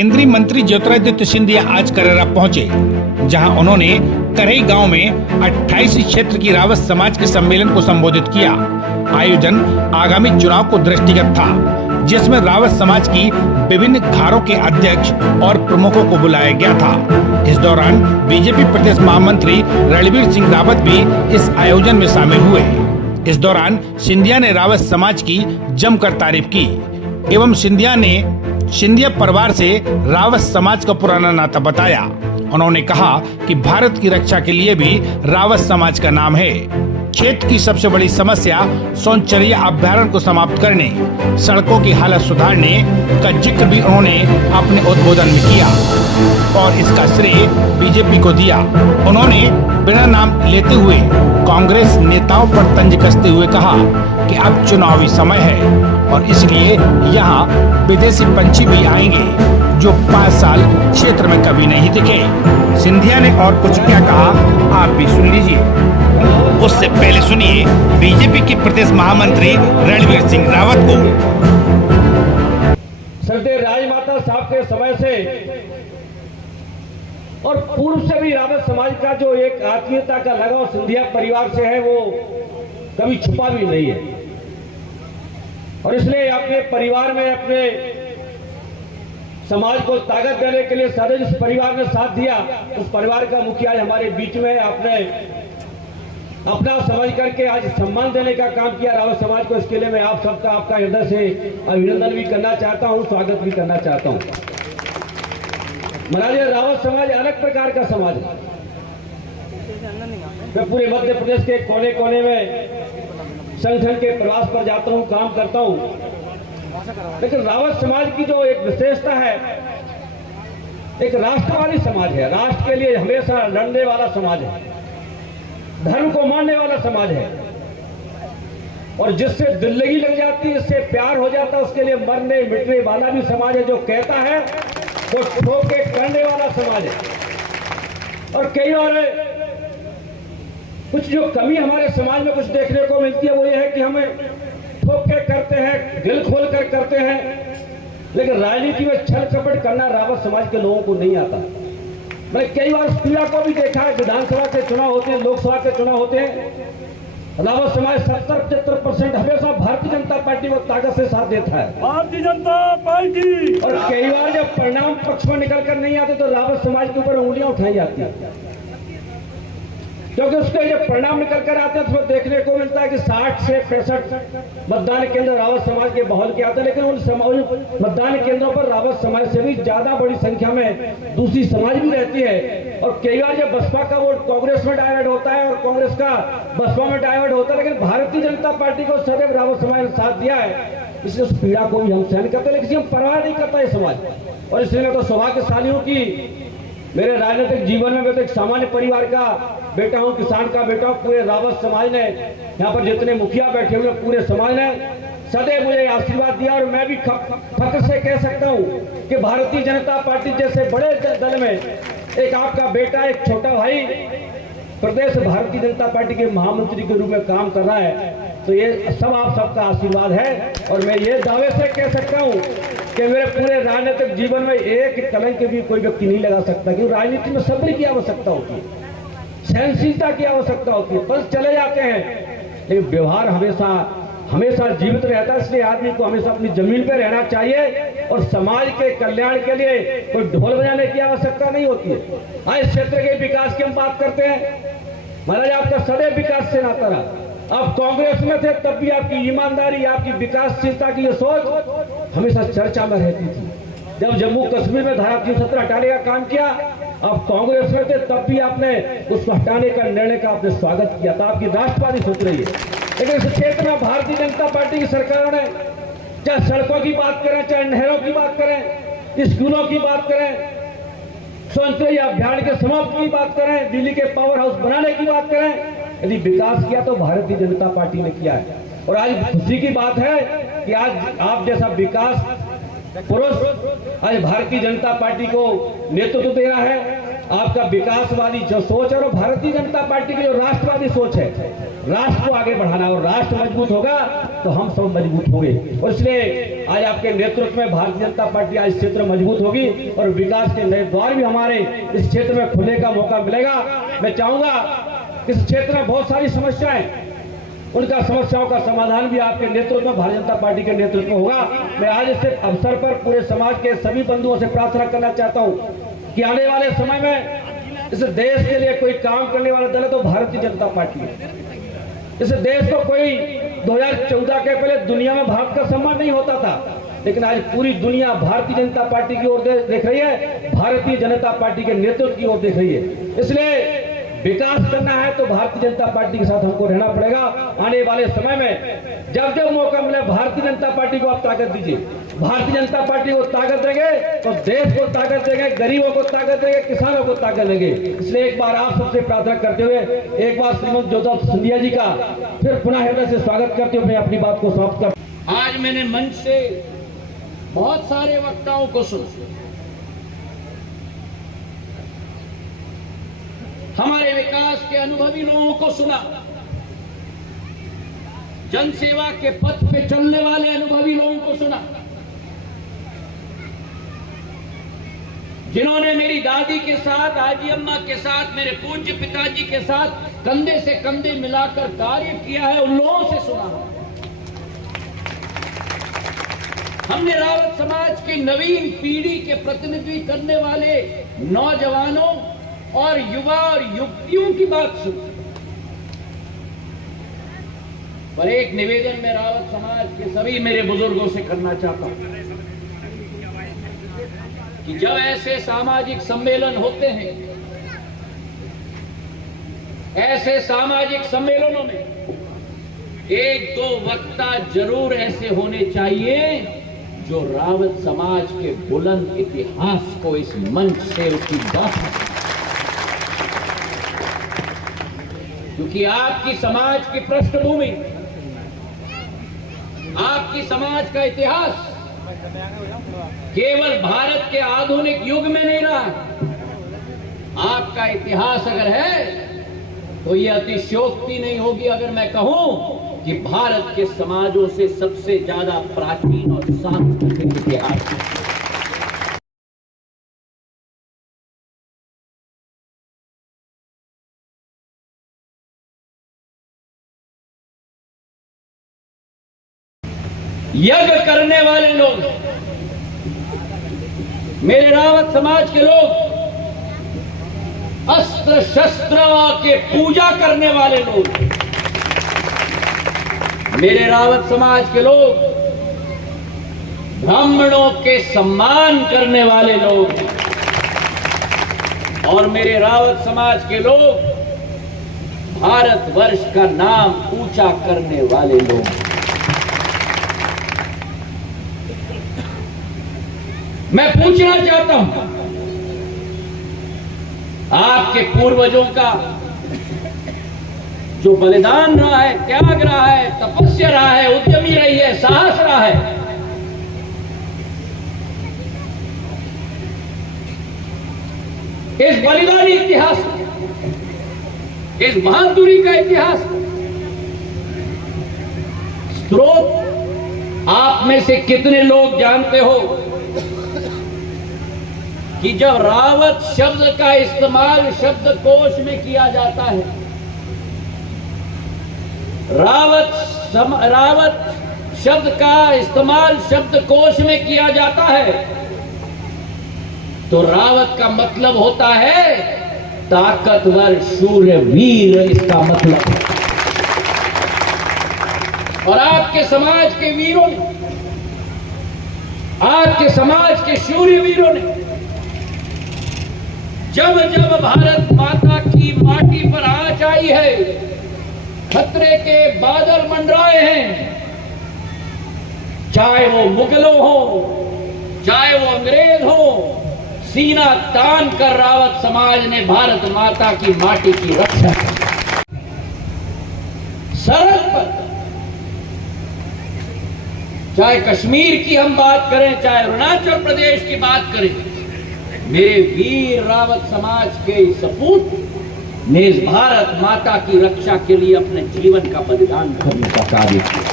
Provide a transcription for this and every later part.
केंद्रीय मंत्री ज्योतिरादित्य सिंधिया आज करेरा पहुंचे, जहां उन्होंने करई गांव में 28 क्षेत्र की रावत समाज के सम्मेलन को संबोधित किया। आयोजन आगामी चुनाव को दृष्टिगत था, जिसमें रावत समाज की विभिन्न घारों के अध्यक्ष और प्रमुखों को बुलाया गया था। इस दौरान बीजेपी प्रदेश महामंत्री रणबीर सिंह रावत भी इस आयोजन में शामिल हुए। इस दौरान सिंधिया ने रावत समाज की जमकर तारीफ की एवं सिंधिया परिवार से रावत समाज का पुराना नाता बताया। उन्होंने कहा कि भारत की रक्षा के लिए भी रावत समाज का नाम है। क्षेत्र की सबसे बड़ी समस्या सौंदर्य अभ्यारण्य को समाप्त करने, सड़कों की हालत सुधारने का जिक्र भी उन्होंने अपने उद्बोधन में किया और इसका श्रेय बीजेपी को दिया। उन्होंने बिना नाम लेते हुए कांग्रेस नेताओं पर तंज कसते हुए कहा कि अब चुनावी समय है और इसलिए यहाँ विदेशी पंछी भी आएंगे जो 5 साल क्षेत्र में कभी नहीं दिखे। सिंधिया ने और कुछ क्या कहा, आप भी सुन लीजिए। उससे पहले सुनिए बीजेपी के प्रदेश महामंत्री रणबीर सिंह रावत को। सरदेव राजमाता साहब के समय से और पूर्व से भी रावत समाज का जो एक आत्मीयता का लगाव सिंधिया परिवार से है, वो कभी छुपा भी नहीं है। और इसलिए अपने परिवार में अपने समाज को ताकत देने के लिए सारे जिस परिवार ने साथ दिया, उस परिवार का मुखिया हमारे बीच में आपने अपना समझ करके आज सम्मान देने का काम किया रावत समाज को। इसके लिए मैं आप सबका आपका हृदय से अभिनंदन भी करना चाहता हूं, स्वागत भी करना चाहता हूं। महाराज, रावत समाज अलग प्रकार का समाज है। मैं पूरे मध्य प्रदेश के कोने कोने में संगठन के प्रवास पर जाता हूं, काम करता हूं, लेकिन रावत समाज की जो एक विशेषता है, एक राष्ट्रवादी समाज है। राष्ट्र के लिए हमेशा लड़ने वाला समाज है, धर्म को मानने वाला समाज है और जिससे दिल लगी लग जाती है, इससे प्यार हो जाता है, उसके लिए मरने मिटने वाला भी समाज है। जो कहता है वो ठोक के करने वाला समाज है। और कई बार कुछ जो कमी हमारे समाज में कुछ देखने को मिलती है, वो ये है कि हमें ठोक के करते हैं, दिल खोल कर करते हैं, लेकिन राजनीति में छल कपट करना रावत समाज के लोगों को नहीं आता। मैंने कई बार पीड़ा को भी देखा है। विधानसभा के चुनाव होते हैं, लोकसभा के चुनाव होते हैं, रावत समाज 70-75% हमेशा भारतीय जनता पार्टी को ताकत से साथ देता है, भारतीय जनता पार्टी। और कई बार जब परिणाम पक्ष में निकल कर नहीं आते तो रावत समाज के ऊपर उंगलियां उठाई जाती है, क्योंकि उसके जब परिणाम निकल कर आते हैं तो देखने को मिलता है कि 60 से 65 मतदान केंद्र रावत समाज के बहल के आते हैं, लेकिन उन मतदान केंद्रों पर रावत समाज से भी ज्यादा बड़ी संख्या में दूसरी समाज भी रहती है। और कई बार जब बसपा का वोट कांग्रेस में डाइवर्ट होता है और कांग्रेस का बसपा में डाइवर्ट होता है, लेकिन भारतीय जनता पार्टी को सदैव रावत समाज ने साथ दिया है। इसलिए उस पीड़ा को भी हम सहन करते हैं, लेकिन हम परवाह नहीं करता ये समाज। और इसलिए मैं तो सौभाग्यशाली हूँ कि मेरे राजनीतिक जीवन में मैं तो एक सामान्य परिवार का बेटा हूं, किसान का बेटा हूं। पूरे रावत समाज ने, यहाँ पर जितने मुखिया बैठे हुए पूरे समाज ने सदैव मुझे आशीर्वाद दिया और मैं भी फख्र से कह सकता हूं कि भारतीय जनता पार्टी जैसे बड़े दल में एक आपका बेटा, एक छोटा भाई प्रदेश भारतीय जनता पार्टी के महामंत्री के रूप में काम कर रहा है, तो ये सब आप सबका आशीर्वाद है। और मैं ये दावे से कह सकता हूं कि मेरे पूरे राजनीतिक जीवन में एक कलंक भी कोई व्यक्ति नहीं लगा सकता, क्योंकि राजनीति में सब्र की आवश्यकता होती है, सहनशीलता की आवश्यकता होती है। बस चले जाते हैं, लेकिन व्यवहार हमेशा जीवित रहता है। इसलिए आदमी को हमेशा अपनी जमीन पर रहना चाहिए और समाज के कल्याण के लिए कोई ढोल बजाने की आवश्यकता नहीं होती है। हाँ, इस क्षेत्र के विकास की हम बात करते हैं। महाराज, आपका सदैव विकास से नाता रहा। आप कांग्रेस में थे तब भी आपकी ईमानदारी, आपकी विकासशीलता की ये सोच हमेशा चर्चा में रहती थी। जब जम्मू कश्मीर में धारा 370 हटाने का काम किया, आप कांग्रेस में थे तब भी आपने उसको हटाने का निर्णय का आपने स्वागत किया था। आपकी राष्ट्रवादी सोच रही है, लेकिन इस क्षेत्र में भारतीय जनता पार्टी की सरकारों ने, चाहे सड़कों की बात करें, चाहे नहरों की बात करें, स्कूलों की बात करें, सौंदर्य अभियान के समाप्ति की बात करें, दिल्ली के पावर हाउस बनाने की बात करें, यदि विकास किया तो भारतीय जनता पार्टी ने किया है। और आज खुशी की बात है कि आज आप जैसा विकास पुरुष आज भारतीय जनता पार्टी को नेतृत्व दे रहा है। आपका विकासवादी जो सोच है और भारतीय जनता पार्टी की जो राष्ट्रवादी सोच है, राष्ट्र को आगे बढ़ाना, और राष्ट्र मजबूत होगा तो हम सब मजबूत होंगे। और इसलिए आज आपके नेतृत्व में भारतीय जनता पार्टी आज इस क्षेत्र में मजबूत होगी और विकास के नए द्वार भी हमारे इस क्षेत्र में खुलने का मौका मिलेगा। मैं चाहूंगा इस क्षेत्र में बहुत सारी समस्याएं, उनका समस्याओं का समाधान भी आपके नेतृत्व में भारतीय जनता पार्टी के नेतृत्व में होगा। मैं आज इस अवसर पर पूरे समाज के सभी बंधुओं से प्रार्थना करना चाहता हूं कि आने वाले समय में इस देश के लिए कोई काम करने वाला दल है तो भारतीय जनता पार्टी है। इस देश को कोई 2014 के पहले दुनिया में भारत का सम्मान नहीं होता था, लेकिन आज पूरी दुनिया भारतीय जनता पार्टी की ओर देख रही है, भारतीय जनता पार्टी के नेतृत्व की ओर देख रही है। इसलिए विकास करना है तो भारतीय जनता पार्टी के साथ हमको रहना पड़ेगा। आने वाले समय में जब जब मौका मिले भारतीय जनता पार्टी को आप ताकत दीजिए। भारतीय जनता पार्टी को ताकत देंगे तो देश को ताकत देंगे, गरीबों को ताकत देंगे, किसानों को ताकत देंगे। इसलिए एक बार आप सबसे प्रार्थना करते हुए एक बार श्रीमती ज्योतिरादित्य सिंधिया जी का फिर पुनः हृदय से स्वागत करते हुए मैं अपनी बात को समाप्त कर। आज मैंने मंच से बहुत सारे वक्ताओं को सुना, हमारे विकास के अनुभवी लोगों को सुना, जनसेवा के पथ पे चलने वाले अनुभवी लोगों को सुना, जिन्होंने मेरी दादी के साथ, आजी अम्मा के साथ, मेरे पूज्य पिताजी के साथ कंधे से कंधे मिलाकर कार्य किया है, उन लोगों से सुना। हमने रावत समाज की नवीन पीढ़ी के प्रतिनिधित्व करने वाले नौजवानों और युवा और युवतियों की बात सुनी। पर एक निवेदन मैं रावत समाज के सभी मेरे बुजुर्गों से करना चाहता हूं कि जब ऐसे सामाजिक सम्मेलन होते हैं, ऐसे सामाजिक सम्मेलनों में एक दो वक्ता जरूर ऐसे होने चाहिए जो रावत समाज के बुलंद इतिहास को इस मंच से उसकी गाथा, क्योंकि आपकी समाज की पृष्ठभूमि, आपकी समाज का इतिहास केवल भारत के आधुनिक युग में नहीं रहा। आपका इतिहास अगर है तो यह अतिशयोक्ति नहीं होगी अगर मैं कहूं कि भारत के समाजों से सबसे ज्यादा प्राचीन और सांस्कृतिक इतिहास है। यज्ञ करने वाले लोग, मेरे रावत समाज के लोग, अस्त्र शस्त्र के पूजा करने वाले लोग, मेरे रावत समाज के लोग, ब्राह्मणों के सम्मान करने वाले लोग, और मेरे रावत समाज के लोग भारतवर्ष का नाम ऊंचा करने वाले लोग। मैं पूछना चाहता हूं, आपके पूर्वजों का जो बलिदान रहा है, त्याग रहा है, तपस्या रहा है, उद्यमी रही है, साहस रहा है, इस बलिदानी इतिहास, इस बहादुरी का इतिहास स्रोत आप में से कितने लोग जानते हो कि जब रावत शब्द का इस्तेमाल शब्दकोश में किया जाता है, रावत शब्द का इस्तेमाल शब्दकोश में किया जाता है तो रावत का मतलब होता है ताकतवर, शूरवीर, इसका मतलब है। और आपके समाज के वीरों ने, आपके समाज के शूरवीरों ने जब जब भारत माता की माटी पर आंच आई है, खतरे के बादल मंडराए हैं, चाहे वो मुगलों हो, चाहे वो अंग्रेज हो, सीना तान कर रावत समाज ने भारत माता की माटी की रक्षा की। सरहद पर चाहे कश्मीर की हम बात करें, चाहे अरुणाचल प्रदेश की बात करें, मेरे वीर रावत समाज के सपूत ने इस भारत माता की रक्षा के लिए अपने जीवन का बलिदान करने का कार्य किया।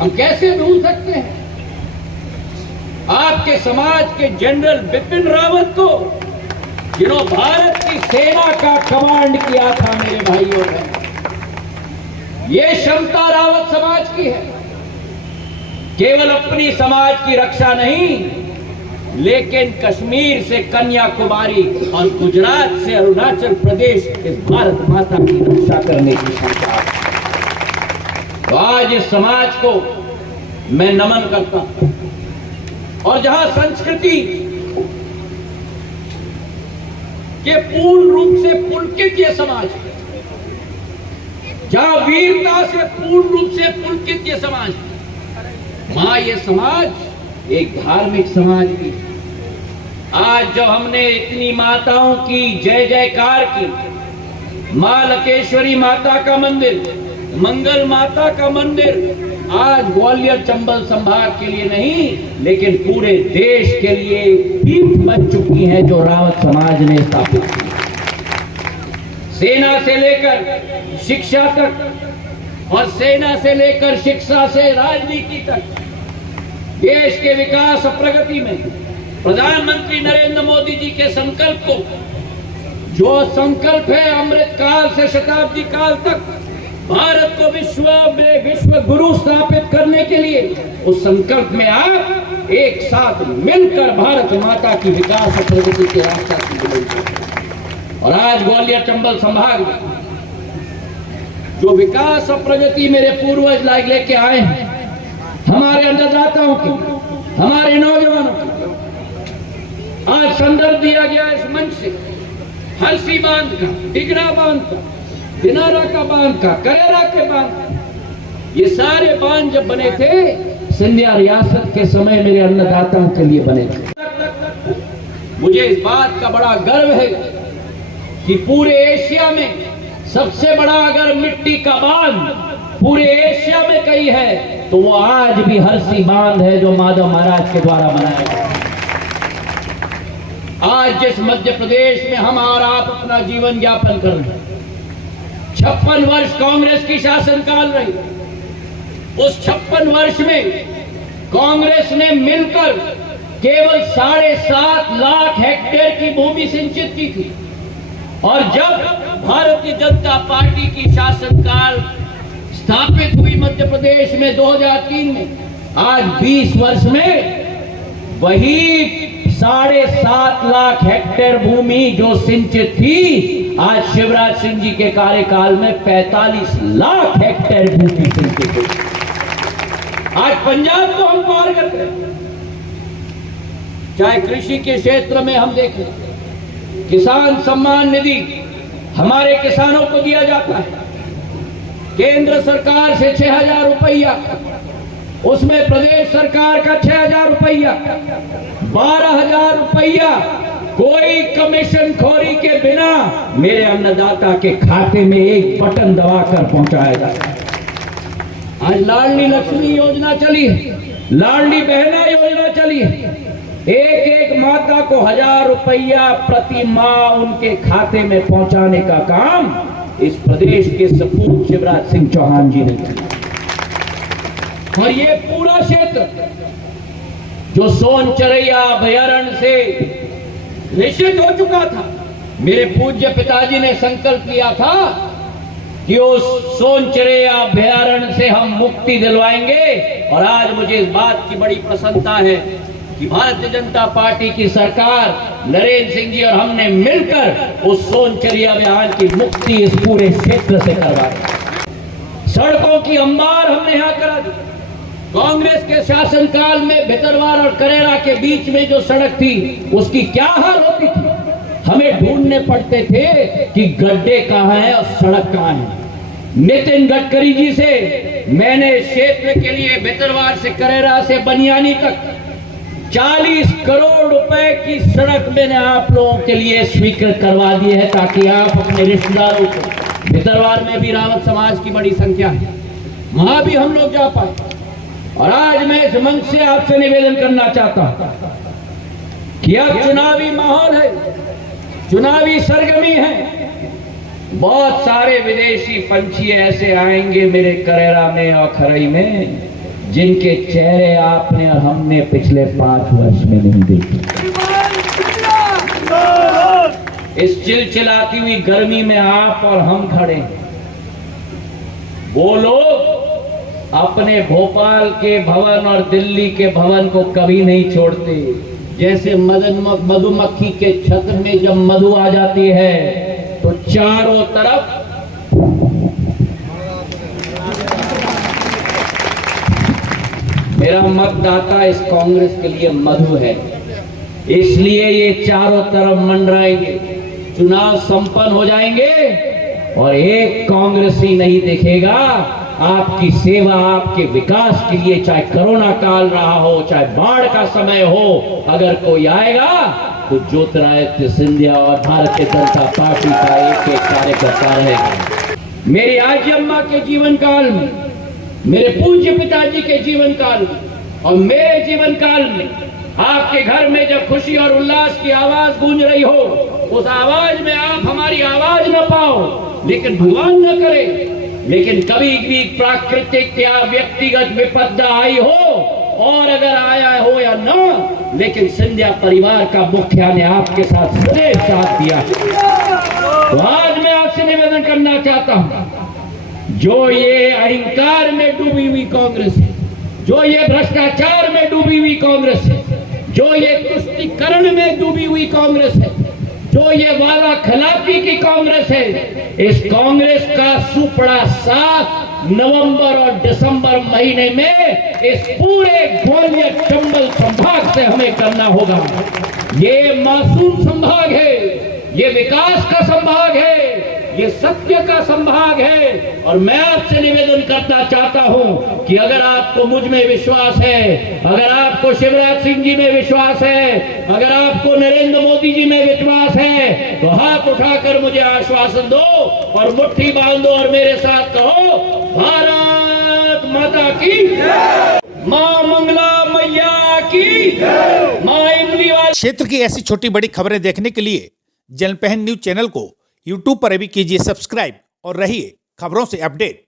हम कैसे भूल सकते हैं आपके समाज के जनरल बिपिन रावत को, जिन्होंने भारत की सेना का कमांड किया था। मेरे भाइयों बहनों, ये क्षमता रावत समाज की है, केवल अपनी समाज की रक्षा नहीं, लेकिन कश्मीर से कन्याकुमारी और गुजरात से अरुणाचल प्रदेश इस भारत माता की रक्षा करने की क्षमता है। तो आज इस समाज को मैं नमन करता हूं। और जहां संस्कृति के पूर्ण रूप से पुलकित ये समाज है, जहां वीरता से पूर्ण रूप से पुलकित ये समाज है, वहां ये समाज एक धार्मिक समाज भी। आज जब हमने इतनी माताओं की जय जयकार की, मां लकेश्वरी माता का मंदिर, मंगल माता का मंदिर आज ग्वालियर चंबल संभाग के लिए नहीं, लेकिन पूरे देश के लिए पीठ बन चुकी हैं, जो रावत समाज ने स्थापित की। सेना से लेकर शिक्षा तक और सेना से लेकर शिक्षा से राजनीति तक देश के विकास और प्रगति में प्रधानमंत्री नरेंद्र मोदी जी के संकल्प को, जो संकल्प है अमृत काल से शताब्दी काल तक भारत को विश्व गुरु स्थापित करने के लिए, उस संकल्प में आप एक साथ मिलकर भारत माता की विकास और प्रगति के रास्ते की। और आज ग्वालियर चंबल संभाग में जो विकास और प्रगति मेरे पूर्वज लेके आए हैं, हमारे अन्नदाताओं की, हमारे नौजवानों की, आज संदर्भ दिया गया इस मंच से हरसी बांध का, डिगरा बांध का, दिनारा का बांध का, करेरा के बांध का, ये सारे बांध जब बने थे सिंधिया रियासत के समय मेरे अन्नदाताओं के लिए बने थे। मुझे इस बात का बड़ा गर्व है कि पूरे एशिया में सबसे बड़ा अगर मिट्टी का बांध पूरे एशिया में कहीं है तो वो आज भी हरसी बांध है, जो माधव महाराज के द्वारा बनाया गया। आज जिस मध्य प्रदेश में हम और आप अपना जीवन यापन कर रहे हैं, 56 वर्ष कांग्रेस की शासनकाल रही, उस 56 वर्ष में कांग्रेस ने मिलकर केवल 7.5 लाख हेक्टेयर की भूमि सिंचित की थी। और जब भारतीय जनता पार्टी की शासनकाल स्थापित हुई मध्य प्रदेश में 2003 में, आज 20 वर्ष में वही 7.5 लाख हेक्टेयर भूमि जो सिंचित थी, आज शिवराज सिंह जी के कार्यकाल में 45 लाख हेक्टेयर भूमि सिंचित हुई। आज पंजाब को हम पार करते हैं। चाहे कृषि के क्षेत्र में हम देखें, किसान सम्मान निधि हमारे किसानों को दिया जाता है, केंद्र सरकार से 6,000 रुपया, उसमें प्रदेश सरकार का 6,000 रुपया, 12,000 रुपया कोई कमीशन खोरी के बिना मेरे अन्नदाता के खाते में एक बटन दबाकर पहुंचाया जाता है। आज लाडली लक्ष्मी योजना चली है, लाडली बहना योजना चली है, एक माता को 1,000 रुपया प्रति माह उनके खाते में पहुंचाने का काम इस प्रदेश के सपूत शिवराज सिंह चौहान जी ने किया। और ये पूरा क्षेत्र जो सोन चरैया अभयारण्य से निश्चित हो चुका था, मेरे पूज्य पिताजी ने संकल्प लिया था कि उस सोन चरैया अभयारण्य से हम मुक्ति दिलवाएंगे। और आज मुझे इस बात की बड़ी प्रसन्नता है कि भारतीय जनता पार्टी की सरकार, नरेंद्र सिंह जी और हमने मिलकर उस सोन चरैया अभियान की मुक्ति इस पूरे क्षेत्र से करवाई। सड़कों की अंबार हमने यहां करा दी। कांग्रेस के शासनकाल में भितरवार और करेरा के बीच में जो सड़क थी उसकी क्या हाल होती थी, हमें ढूंढने पड़ते थे कि गड्ढे कहां है और सड़क कहां है। नितिन गडकरी जी से मैंने क्षेत्र के लिए भितरवार से करेरा से बनियानी तक 40 करोड़ रुपए की सड़क मैंने आप लोगों के लिए स्वीकृत करवा दी है, ताकि आप अपने रिश्तेदारों को, भितरवार में भी रावत समाज की बड़ी संख्या है, वहां भी हम लोग जा पाए। और आज मैं इस मंच से आपसे निवेदन करना चाहता हूं कि अब चुनावी माहौल है, चुनावी सरगर्मी है। बहुत सारे विदेशी पंछी ऐसे आएंगे मेरे करेरा में और खरई में जिनके चेहरे आपने और हमने पिछले 5 वर्ष में नहीं देखे। इस चिलचिलाती हुई गर्मी में आप और हम खड़े हैं। वो लोग अपने भोपाल के भवन और दिल्ली के भवन को कभी नहीं छोड़ते। जैसे मधुमक्खी के छत्र में जब मधु आ जाती है तो चारों तरफ मेरा मतदाता इस कांग्रेस के लिए मधु है, इसलिए ये चारों तरफ मंडराएंगे। चुनाव संपन्न हो जाएंगे और एक कांग्रेसी नहीं दिखेगा आपकी सेवा, आपके विकास के लिए, चाहे कोरोना काल रहा हो, चाहे बाढ़ का समय हो, अगर कोई आएगा तो ज्योतिरादित्य सिंधिया और भारतीय जनता पार्टी का एक एक कार्यकर्ता रहेगा। मेरी आजी अम्मा के जीवन काल में, मेरे पूज्य पिताजी के जीवन काल में और मेरे जीवन काल में आपके घर में जब खुशी और उल्लास की आवाज गूंज रही हो, उस आवाज में आप हमारी आवाज न पाओ, लेकिन भगवान न करे, लेकिन कभी भी प्राकृतिक या व्यक्तिगत विपदा आई हो और अगर आया हो या न, लेकिन सिंधिया परिवार का मुखिया ने आपके साथ सदैव साथ दिया। तो आज मैं आपसे निवेदन करना चाहता हूं, जो ये अहंकार में डूबी हुई कांग्रेस है, जो ये भ्रष्टाचार में डूबी हुई कांग्रेस है, जो ये तुष्टीकरण में डूबी हुई कांग्रेस है, जो ये वादा खिलाफी की कांग्रेस है, इस कांग्रेस का सुपड़ा साफ नवंबर और दिसंबर महीने में इस पूरे ग्वालियर चंबल संभाग से हमें करना होगा। ये मासूम संभाग है, ये विकास का संभाग है, ये सत्य का संभाग है। और मैं आपसे निवेदन करना चाहता हूं कि अगर आपको मुझ में विश्वास है, अगर आपको शिवराज सिंह जी में विश्वास है, अगर आपको नरेंद्र मोदी जी में विश्वास है, तो हाथ उठाकर मुझे आश्वासन दो और मुट्ठी बांधो और मेरे साथ कहो, भारत माता की, मां मंगला मैया की, मां इमली वाली। क्षेत्र की ऐसी छोटी बड़ी खबरें देखने के लिए जनपहन न्यूज चैनल को यूट्यूब पर भी कीजिए सब्सक्राइब और रहिए खबरों से अपडेट।